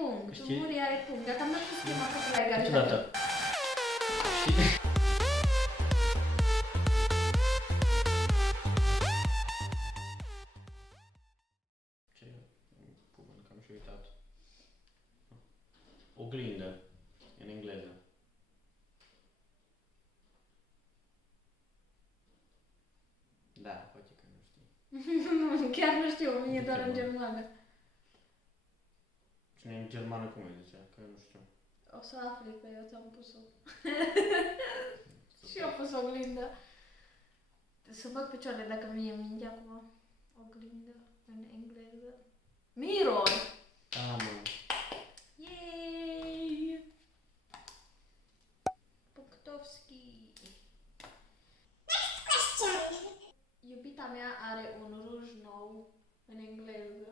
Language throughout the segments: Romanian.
punct. Știi? Muri are punct. Dacă am dat cu schema, că la egalitate. Niciodată. Știi? Ce? Cuvânt, că am și uitat. Oglindă, în engleză. Da, poate că nu știi. Chiar nu știu, mie doar în germană. Cine în germană cum îi zicea? Că nu știu. O să afli că eu ți-am pus-o. Și eu am pus oglindă. Să bag picioarele dacă mie minge acum. Oglindă în engleză. Mirror! Da, mă. Yay! Punctovski. Next question! Iubita mea are un ruj nou în engleză.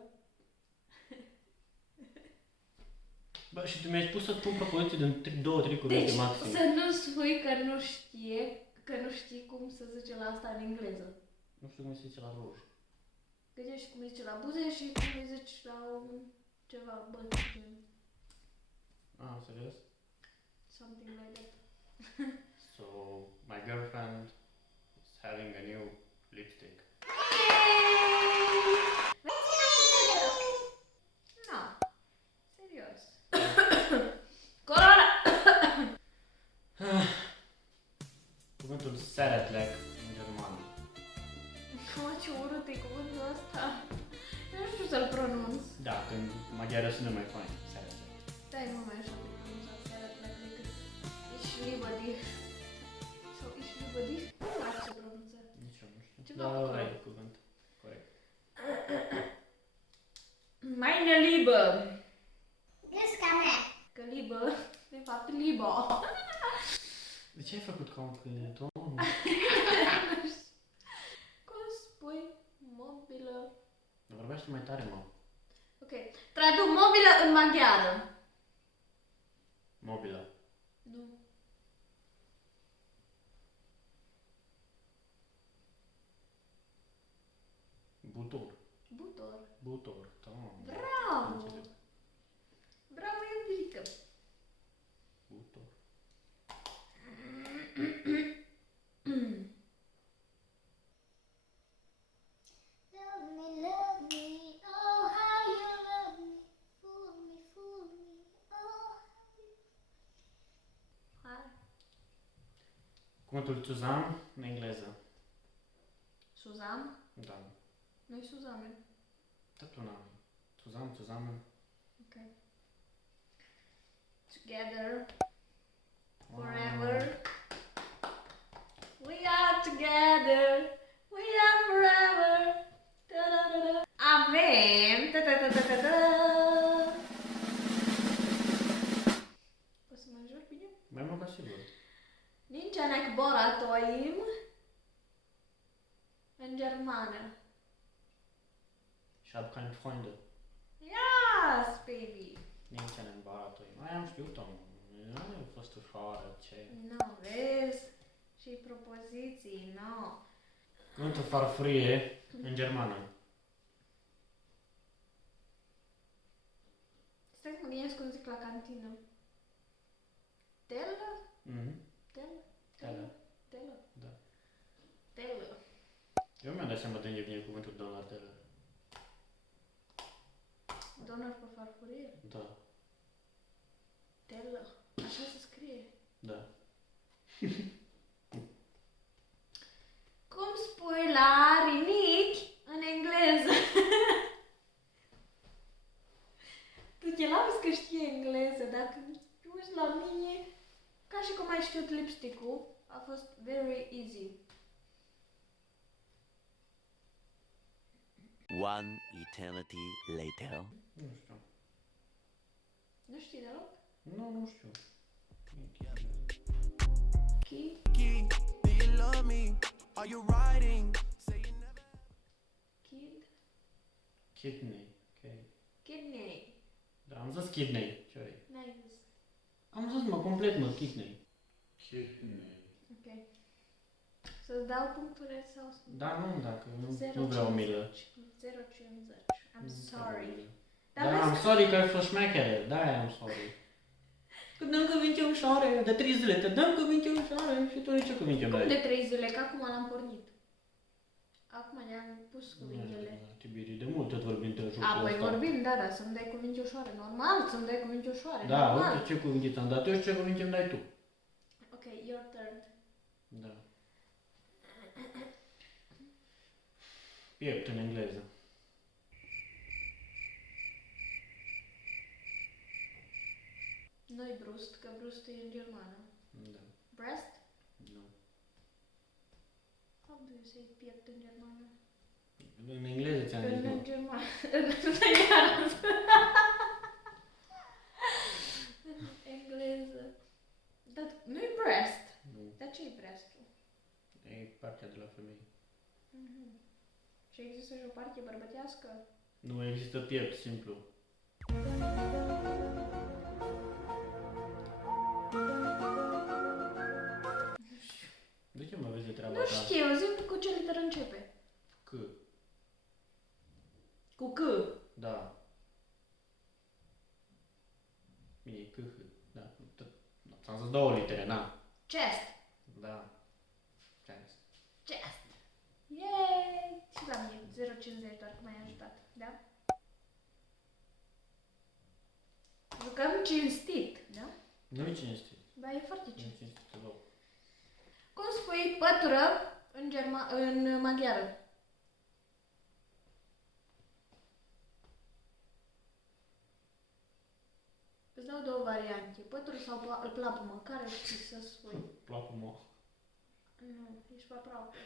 Bă, și tu mi-ai spus să spun propoziții de 2-3 cuvinte Deci, maxim. să nu spui că nu știe, că nu știi cum să zice la asta în engleză. Nu știu cum se zice la roșu. Gândești cum îi zice la buze și cum îi zici la ceva băt, gen Ah, serios? something like that. So, my girlfriend is having a new lipstick. No, serios. Corona! Cuvântul Seretlek în germană. Mă, ce urât e cuvântul ăsta. Eu nu știu să-l pronunț. Da, când maghiară sună mai fain. Seretlek. Stai, nu mai așa de pronunțat seara decât Ich liebe dich. Sau Ich liebe dich? Nu mai știu ce pronunță. Nici eu nu știu. Ceva Da, acolo. ăla e cuvânt. Corect. Meine Liebe. Gâsca mea. Că Liebe, de fapt Libo. De ce ai făcut ca un câine, Doamne? Cum spui mobilă? Vorbește mai tare, mă. Ok. Traduc mobilă în maghiară. Mobilă. Nu. Butor. Butor. Butor. Doamne. Bravo! Înțeleg. Bravo, iubirică. Butor. Love me, oh how you love me. Fool me, oh. Hai. Cuvântul Suzan în engleză. Suzan? Da. Nu-i Suzane. Tot una. Suzan, Suzană. Ok. Together. Forever. We are together. We are forever. Da-da-da-da. Avem. Da-da-da-da-da. O să mă jur bine? Mai mult ca sigur. Nincsenek barátaim în germană. Ich habe keine Freunde. Yes, baby. Nici în baratul. Mai am știut-o. Nu a fost ușoară, ce... Nu, vezi? Și propoziții, nu. Cuvântul farfurie în germană. Stai să mă gândesc cum zic la cantină. Telă? Mhm. Telă? Telă. Telă? Da. Telă. Eu mi-am dat seama de unde vine cuvântul Donatelă. Donar pe farfurie? Da. Telă. Așa se scrie. Da. Cum spui la rinichi în engleză? Tu te lauzi că știe engleză, dacă uiți la mine, ca și cum ai știut lipstick-ul, a fost very easy. One eternity later. Nu știu. Nu știi deloc? Nu știu. Key? Do you love me? Are you riding? Say you never. Kid? Kidney. Ok. Kidney. Da, am zis kidney. Ce-ai? N-ai zis. Am zis, mă, complet, mă, kidney. Kidney. Ok. Să-ți dau punctule sau... Da, nu, dacă nu, Zero nu vreau milă. 0,50. I'm Nu sorry. vreau milă. Dar Da, vezi am sorry că ai fost șmechere. Da, am sorry. Că dăm cuvinte ușoare, de 3 zile, te dăm cuvinte ușoare și tu de ce cuvinte Cum dai? de 3 zile, că acum l-am pornit. Acum ne-am pus cuvintele. Tibiri, de mult tot vorbim de jocul Apoi ăsta. vorbim, da, să-mi dai cuvinte ușoare. Normal să-mi dai cuvinte ușoare. Da, normal. uite ce cuvinte ți-am dat eu și ce cuvinte îmi dai tu. Ok, your turn. Da. Piept în engleză. Nu-i brust, că brust e în germană. Da. Breast? Nu. How do you say piept în germană? În engleză ți-am zis, În nu. germană. În engleză. Dar nu-i breast. Nu. Dar ce-i breastul? E partea de la femeie. Mhm. Și există și o parte bărbătească? Nu există piept, simplu. De ce mă vezi de treaba Nu ta? știu, zi cu ce literă începe. C. Cu C. Da. Bine, e C, H. Da. Ți-am zis 2 litere, na. Chest. Da. Ce-ai zis? Chest. Yay! Și la mine, 0,50, doar că m-ai ajutat. Da? Jucăm cinstit, da? Nu-i cinstit. Da, e foarte Nu-i cinstit. cinstit deloc. Cum spui pătură în maghiară? Îți dau 2 variante. Pătură sau plapumă? Care știi să spui? Plapumă. Nu, ești pe aproape.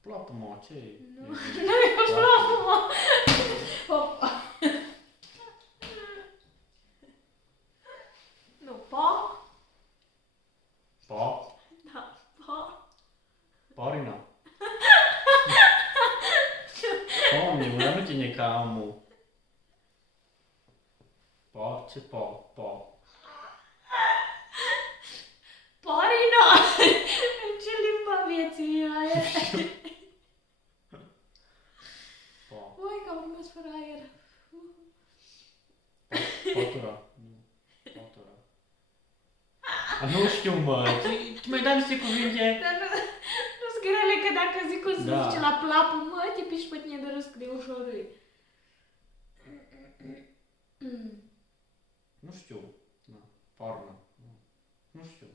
Plapumă, ce e? Nu, E- nu e plapumă. Opa. Nu, pa. Pa? Da, pa. Parina. Doamne, mă, nu ține ca amul. Pa? Ce pa? Pa. Parina! În ce limba vieții e aia? Pa. Ui, că am rămas fără aer. Pătura. Nu. Pătura. A, nu știu, mă. Tu mi-ai dat niște cuvinte. Dar nu-s grele, că dacă zic cum se Da. zice la plapă, mă, te piși pe tine de râs cât de ușor e. Nu știu. Da. Parna. Nu știu.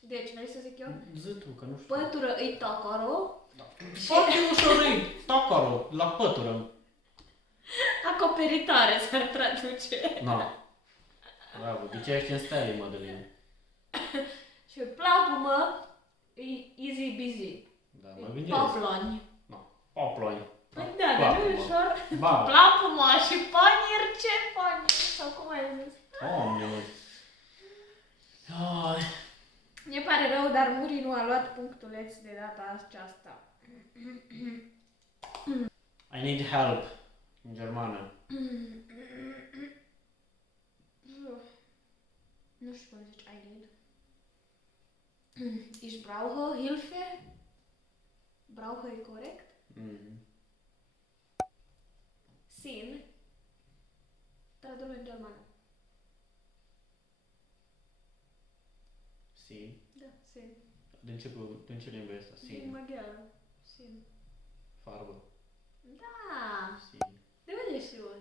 Deci, vrei să zic eu? Zi tu, că nu știu. Pătură e tocoro, Foarte ușorei. Tacaro. La pătură. acoperitoare s-ar traduce. Na. Bravo. De ce ești în stele, Madalina? Și plapumă e easy busy. Da, mă gândesc. Paploni. Na. Paploni. Păi da, dar nu e ușor. Ba. Plapumă și panier, ce panier? Sau cum ai zis? Doamne, mă. Ai. Mi pare rău, dar Muri nu a luat punctuleț de data aceasta. I need help. În germană. Nu știu cum zici, I need. Ich brauche Hilfe. Brauche e corect? Mhm. Sin. Tradul în germană. Sin. Da, sin. Din ce limbă e asta? Din Sin. maghiară. Sin. Farbă. Da! Sin. De unde știut?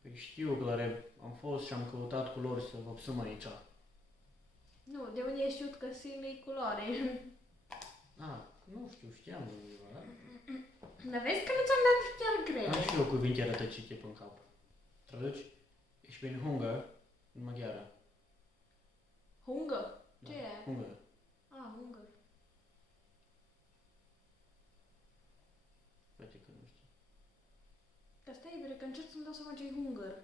Păi știu că am fost și am căutat culori să vopsăm aici. Nu, de unde ai știut că sin e culoare? Ah, nu știu, știam undeva, da? Dar vezi că nu ți-am dat chiar Am grele. și eu cuvinte rătăcite pe în cap. Traduci? Ich bin Hunger în maghiară. Hungă? Da. Ce e? Hunger. Ah, hungă. Uite că nu știu. Dar stai, bine, că încerc să-mi dau seama ce e hungăr.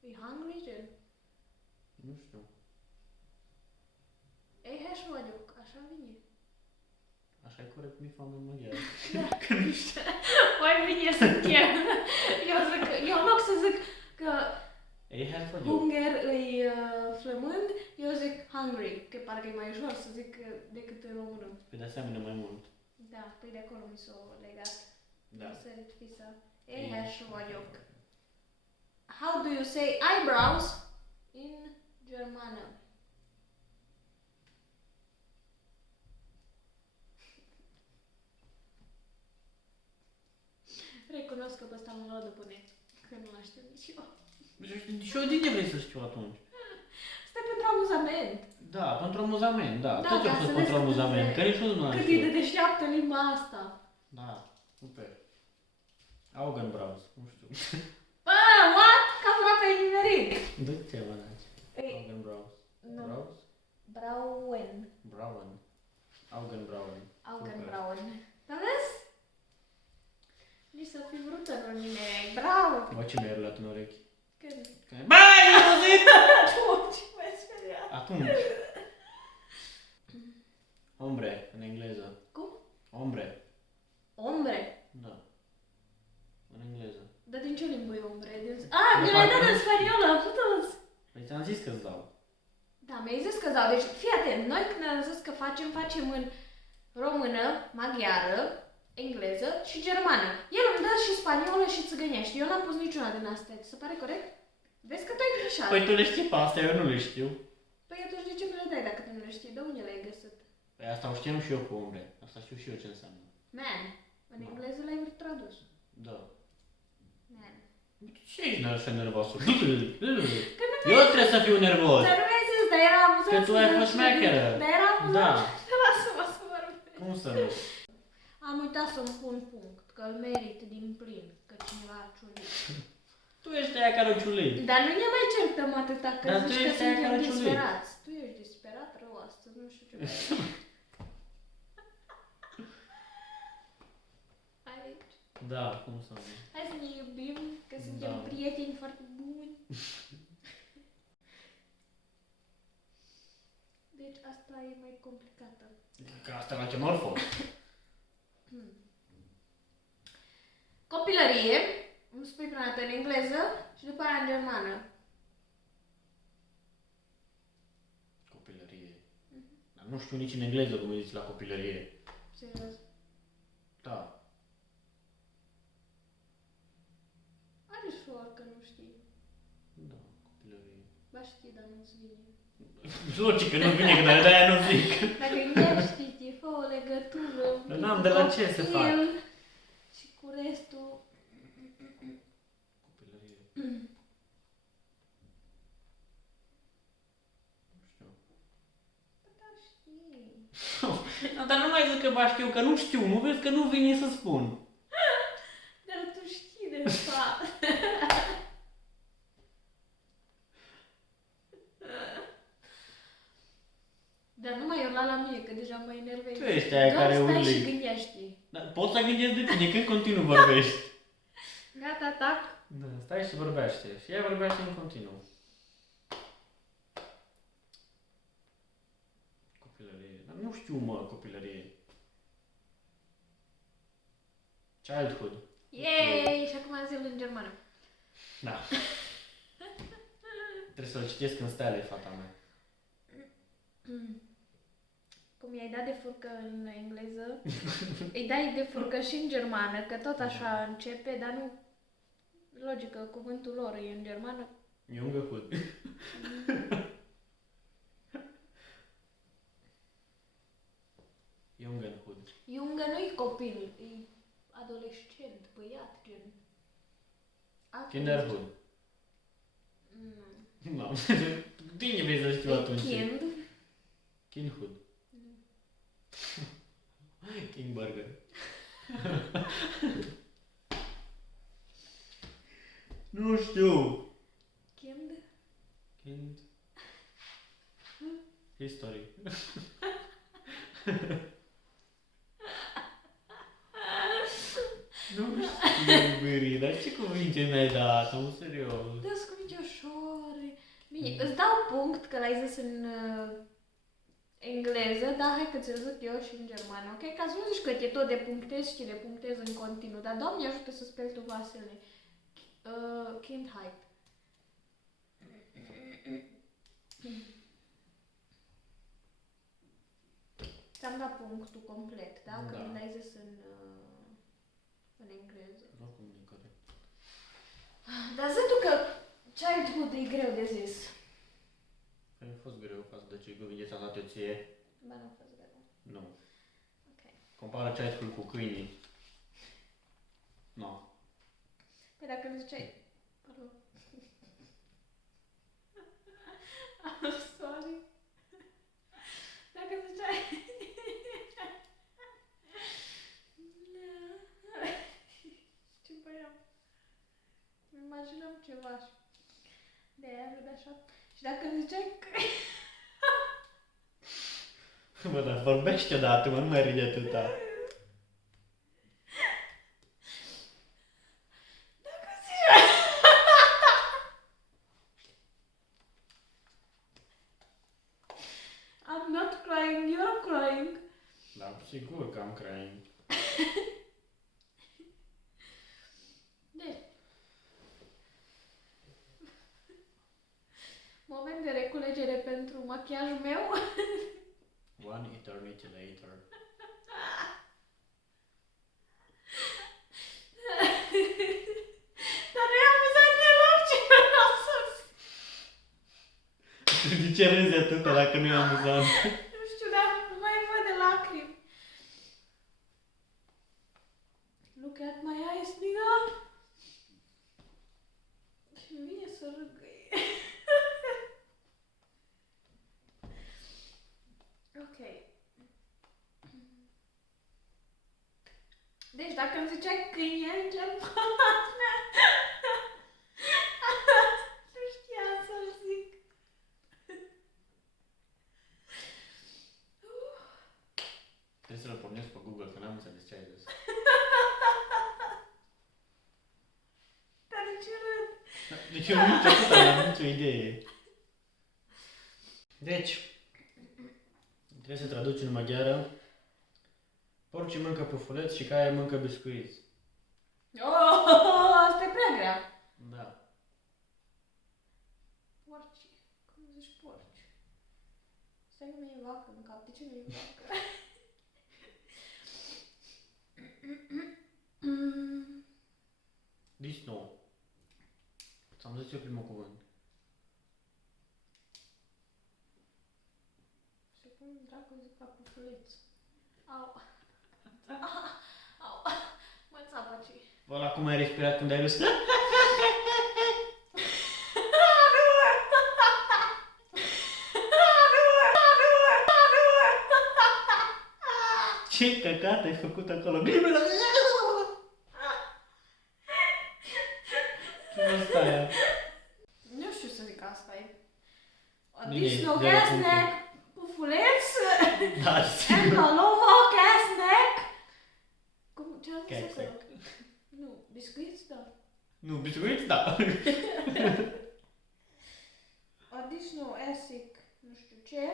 E hungry, ce? Nu știu. Ei, hash vagyok, așa vine. Așa e corect, mi fam în maghiară. Mai bine sunt eu. Eu în loc să zic că Ei, hai să hunger e flămând, eu zic hungry, că parcă e mai ușor să zic decât în română. Pe de asemenea mai mult. Da, păi de acolo mi s-o legat. Da. Sărit fisa. Éhes vagyok. How do you say eyebrows in germană? Recunosc că pe ăsta mă luat după net, că nu l știu nici eu. Și eu din ce vrei să știu atunci? Stai pentru amuzament. Da, pentru amuzament, da. Da, Tot ce ca a fost să pentru vezi amuzament, cât că nici nu am Cât e știut. de deșteaptă limba asta. Da, super. Augenbraus, nu știu. Bă, what? Că aproape ai nimerit. De ce mă lași? Ei, Augenbraus. nu. Braus? Brauen. Brauen. Augenbrauen. Augenbrauen. Da vezi? Nici să fi vrut să nu nimereai. Bravo! Bă, ce mi-ai rulat în urechi? Când? Băi, ai auzit? Atunci, m-ai speriat. Atunci. Ombre, în engleză. Cum? Ombre. Ombre. Da. În engleză. Dar din ce limbă e ombre? Mi l-ai dat în spaniolă, am putut. Păi ți-am zis că-ți dau. Da, mi-ai zis că dau. Deci, fii atent. Noi când am zis că facem în română, maghiară, engleză și germană. El îmi dă și spaniolă și țigănești. Eu n-am pus niciuna din astea. Ți se pare corect? Vezi că tu ai greșat. Păi tu le știi pe astea, eu nu le știu. Păi atunci de ce mi le dai dacă tu nu le știi? De unde le-ai găsit? Păi asta o știam și eu cu ombre. Asta știu și eu ce înseamnă. Man. În engleză l-ai tradus. Da. Man. Ce ești așa nervos? Eu trebuie să fiu nervos. Dar nu mi-ai zis, dar era amuzant. Că tu ai să fost zici. șmecheră. Dar era amuzant. Da. Lasă-mă să vorbesc. Cum să nu? Am uitat să-mi pun punct, că îl merit din plin, că cineva a ciulit. Tu ești aia care o ciulei. Dar nu ne mai certăm atâta, că Dar tu zici că ești aia suntem care ciulit. disperați. Tu ești disperat rău astăzi, nu știu ce vrei. Aici. Da, cum să nu? Hai să ne iubim, că suntem Da. prieteni foarte buni. Deci asta e mai complicată. Că asta la ce m-ar fost. Copilărie, îmi spui prima dată în engleză și după aia în germană. Copilărie. Dar nu știu nici în engleză cum îi zici la copilărie. Serios. Da. Are ușor că nu știi. Da, copilărie. Ba știi, dar nu-ți vine. Logic că nu vine, că de-aia nu zic. Dacă gândești, fă o legătură. Dar n-am de la ce să fac. copil Și cu restul... Copilărie. Nu știu. Da, știi. Dar nu mai zic că ba știu, că nu știu. Nu vezi că nu vine să spun. Dar tu știi de fapt. Dar nu mai urla la mine, că deja mă enervezi. Tu ești aia care Doar stai urli. și gândești. Dar poți să gândești de tine când continuu vorbești. Gata, tac. Da, stai și vorbește. Și ea vorbește în continuu. Copilărie. Dar nu știu, mă, copilărie. Childhood. Yay! Și acum zi în germană. Da. Trebuie să-l citesc în stele, fata mea. Cum i-ai dat de furcă în engleză, îi dai de furcă și în germană, că tot așa începe, dar nu... Logică, cuvântul lor e în germană. Jungehud. Jungenhud. Jungă nu-i copil, e adolescent, băiat, gen. Altfel. Kinderhud. Nu. Bine vrei să știu E atunci. kind. Kinhud. King Burger. Nu știu. Kind. Kind. History. Nu știu, Bări, dar ce cuvinte mi-ai dat? Am serios. Dă-ți cuvinte ușoare. Bine, îți dau punct că l-ai zis în engleză, dar hai că ți-l zic eu și în germană, ok? Ca să nu zici că te tot depunctezi și te punctezi în continuu, dar Doamne ajută să speli tu vasele. Kindheit. Ți-am dat punctul complet, da? Da. Când l-ai zis în în engleză. Oricum nu e corect. Dar zi tu că childhood e greu de zis. Păi a fost greu față de ce cuvinte ți-am dat eu ție. Ba, nu a fost greu. Nu. Ok. Compară childhood cu câinii. Nu. Păi dacă îmi ziceai... Pardon. I'm sorry. Dacă îmi ziceai... Ce băiam? Îmi imaginam ceva și... De-aia râd așa. Și dacă îmi ziceai că... Bă, dar vorbește odată, mă, nu mai râde atâta. Dacă îmi ziceai... I'm not crying, you're crying. Da, sigur că am crying. Deci, moment de reculegere pentru machiajul meu. One eternity later. Dar nu i-am amuzat deloc ce vreau să zic. De ce râzi atâta dacă nu e amuzant? Nu știu, dar nu mai văd de lacrimi. Look at my eyes, nigga. Și îmi vine să râgâi. Ok. Deci dacă îmi ziceai câine în germană, nu știam să-l zic. Trebuie să-l pornesc pe Google, că n-am înțeles ce ai zis. Dar de ce râd? Deci eu nu știu atâta, n-am nicio idee. Deci, trebuie să traduci în maghiară. Porcii mâncă pufuleți și caia mâncă biscuiți. Oh, asta e prea grea. Da. Porci. Cum zici porci? Stai că mi-e vacă în cap. De ce mi-e vacă? Dis nou. Ți-am zis eu primul cuvânt. Și cum dracu zic la pufuleț? Au. Au. Mă țapă ce. Ăla cum ai respirat când ai râs? Ce căcat ai făcut acolo? Ce asta aia? Nu știu să zic asta e. Bine, Disno zero gasneck, pufuleț, Da, and sigur. Palova gasneck. Cum, ce a zis Gasneck. acolo? Nu, biscuiți, da. Nu, biscuiți, da. Additional esic, nu știu ce.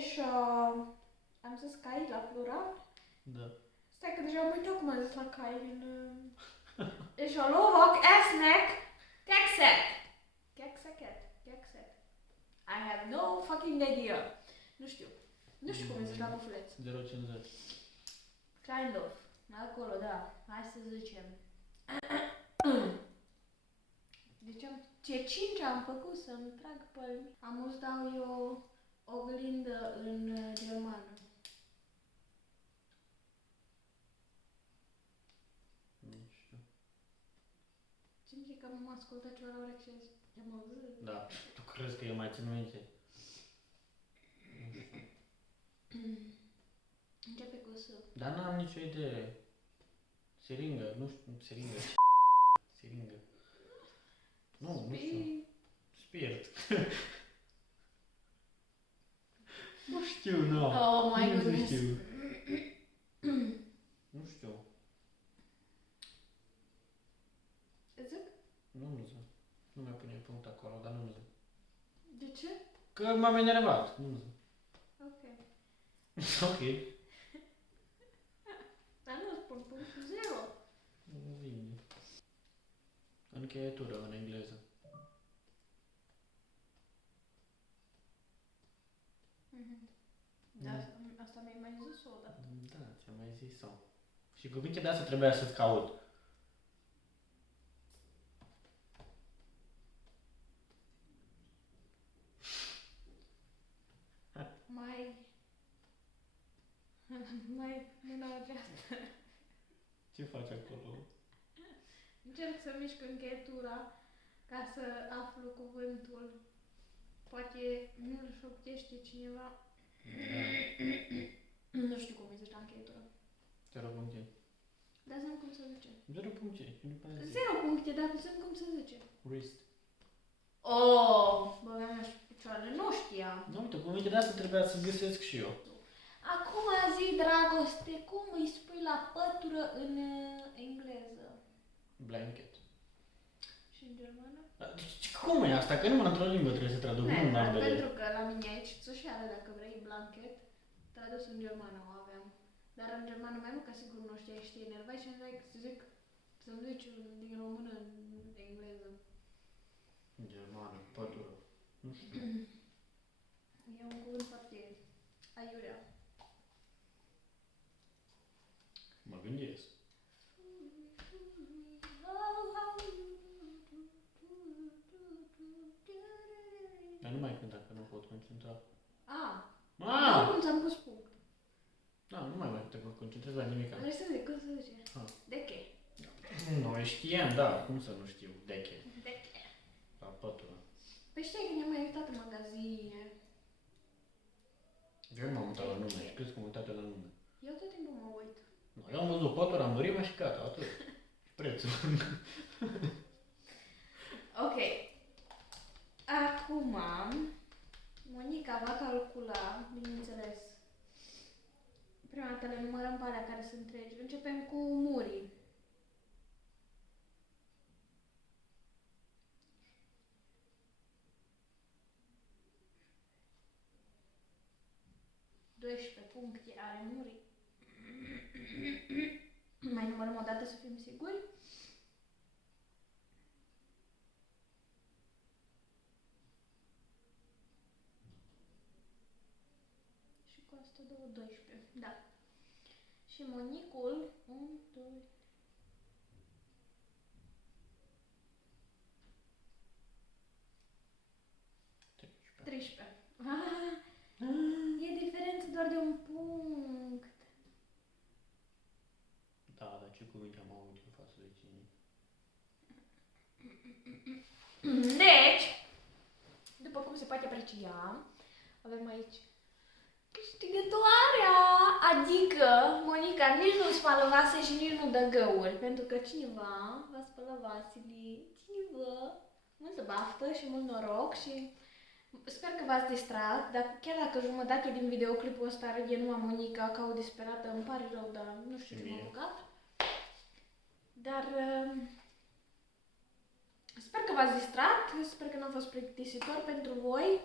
Și am zis cai la plural. Da. Stai că deja am uitat cum am zis la cai în... Și Lovac, esnek, keksek. Kekseket, keksek. I have no fucking idea. Nu știu. Nu știu cum zici la pufuleț. 0,50. Kind of. Acolo, da. Hai să zicem. Deci ce 5 am făcut să-mi trag pălmi. Am să dau eu oglindă în germană. Nu știu. Țin că m-am ascultat ceva la urechi și am auzit. Da. Tu crezi că eu mai țin minte? Începe cu S. Dar n-am nicio idee. Siringă, nu știu, siringă. Siringă. Nu știu. Spirit. Nu știu, nu. Oh my Nu goodness. știu. Nu știu. Zic? Nu zic. Nu mai pune punct acolo, dar nu zic. De ce? Că m-am enervat. Nu zic. Ok. Ok. Dar nu spun punctul 0. Nu vine. Încheietură în engleză. Da, asta mi-ai mai zis o dată. Da, ți-am mai zis-o. Și cuvinte de asta trebuia să-ți caut. Mai mâna dreaptă. Ce faci acolo? Încerc să mișc încheietura ca să aflu cuvântul. Poate nu-l șoptește cineva. Nu știu cum îi zice la încheietură. 0 puncte. Dar să cum se zice. 0 puncte. Și după aia zic. 0 puncte, dar nu știu cum se zice. Wrist. Oh, băga mea și picioarele, nu știam. Nu, uite, cuvinte de asta trebuia să găsesc și eu. Acum zi, dragoste, cum îi spui la pătură în engleză? Blanket. Și în germană? Cum e asta? Că numai într-o limbă trebuie să traduc, nu în ambele. Pentru că la mine aici, țușeală, dacă vrei, blanket, tradus în germană o aveam. Dar în germană mai mult, ca sigur nu știai, știi, enervai și am zis să zic, să-mi zici din română în engleză. În germană, pătură. Nu știu. E un cuvânt foarte aiurea. Mă gândesc. Dar nu mai cânta, că nu pot concentra. Dar oricum ți-am pus punct. Da, nu mai că mă concentrez la nimic. Vrei să zic, cum se zice? De ce? Noi știam, da, cum să nu știu, deche. De ce? La pătură. Păi știi că ne-am mai uitat în magazine. Eu nu m-am uitat la nume, și crezi că m-am uitat la nume. Eu tot timpul mă uit. No, eu am văzut pătura, mărima și gata, atât. Și prețul. Ok. Acum, Monica va calcula, bineînțeles. Prima dată le numărăm pe alea care sunt întregi. Începem cu murii. puncte are murii. Mai numărăm o dată să fim siguri. Și cu asta 12. Da. Și monicul 1, 2, 13. E diferență doar de un punct. Da, dar ce cuvinte am avut în față de cine? Deci, după cum se poate aprecia, avem aici câștigătoarea, adică Monica nici nu spală vase și nici nu dă găuri, pentru că cineva va spăla vasele, cineva, multă baftă și mult noroc și sper că v-ați distrat, dar chiar dacă jumătate din videoclipul ăsta râde numai Monica ca o disperată, îmi pare rău, dar nu știu ce m-am băgat. Dar sper că v-ați distrat, sper că nu a fost plictisitor pentru voi.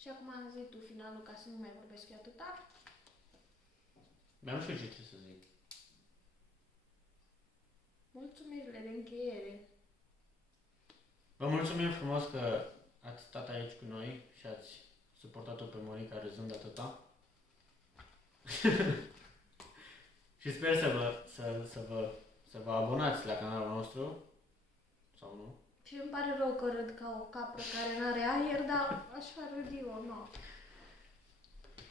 Și acum zi tu finalul ca să nu mai vorbesc eu atâta. Dar nu știu ce trebuie să zic. Mulțumirile de încheiere. Vă mulțumim frumos că ați stat aici cu noi și ați suportat-o pe Monica râzând atâta. Și sper să vă abonați la canalul nostru. Sau nu? Și îmi pare rău că râd ca o capră care n-are aer, dar așa râd eu, nu.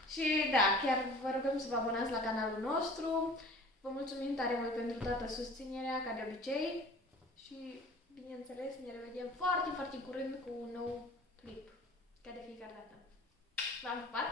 Și da, chiar vă rugăm să vă abonați la canalul nostru. Vă mulțumim tare mult pentru toată susținerea, ca de obicei. Și, bineînțeles, ne revedem foarte, foarte curând cu un nou clip. Ca de fiecare dată. V-am pupat!